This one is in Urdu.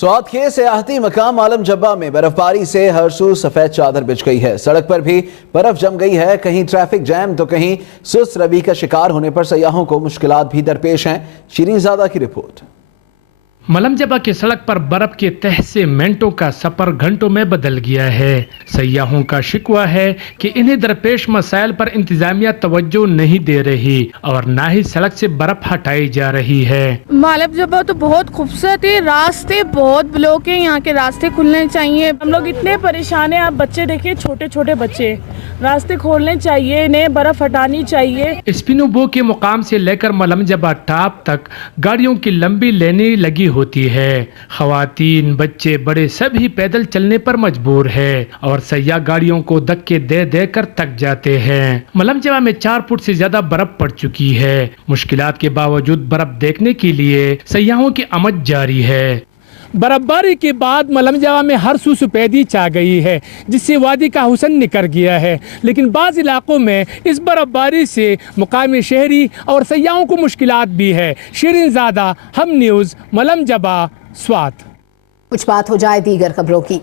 سوات کے سیاحتی مقام عالم جبہ میں برف باری سے ہر سو سفید چادر بچھ گئی ہے۔ سڑک پر بھی برف جم گئی ہے، کہیں ٹریفک جیم تو کہیں سست روی کا شکار ہونے پر سیاحوں کو مشکلات بھی درپیش ہیں۔ شیرین زادہ کی رپورٹ۔ ملم جبہ کی سڑک پر برف کے تہ سے منٹوں کا سفر گھنٹوں میں بدل گیا ہے۔ سیاحوں کا شکوہ ہے کہ انہیں درپیش مسائل پر انتظامیہ توجہ نہیں دے رہی اور نہ ہی سڑک سے برف ہٹائی جا رہی ہے۔ ملم جبہ تو بہت خوبصورت ہے، راستے بہت بلاک ہیں، یہاں کے راستے کھلنے چاہیے۔ ہم لوگ اتنے پریشان ہیں، آپ بچے دیکھیں، چھوٹے چھوٹے بچے، راستے کھولنے چاہیے، انہیں برف ہٹانی چاہیے۔ اسپینو بو کے مقام سے لے کر ملم جبہ ٹاپ تک گاڑیوں کی لمبی لینیں لگی ہوتی ہے۔ خواتین، بچے، بڑے سبھی پیدل چلنے پر مجبور ہے اور سیاح گاڑیوں کو دھکے دے دے کر تک جاتے ہیں۔ ملم جبہ میں 4 فٹ سے زیادہ برف پڑ چکی ہے۔ مشکلات کے باوجود برف دیکھنے کے لیے سیاحوں کی آمد جاری ہے۔ برف باری کے بعد ملم جبہ میں ہر سو سفیدی چھا گئی ہے، جس سے وادی کا حسن نکھر گیا ہے، لیکن بعض علاقوں میں اس برف باری سے مقامی شہری اور سیاحوں کو مشکلات بھی ہے۔ شیرین زادہ، ہم نیوز، ملم جبہ، سوات۔ کچھ بات ہو جائے دیگر خبروں کی۔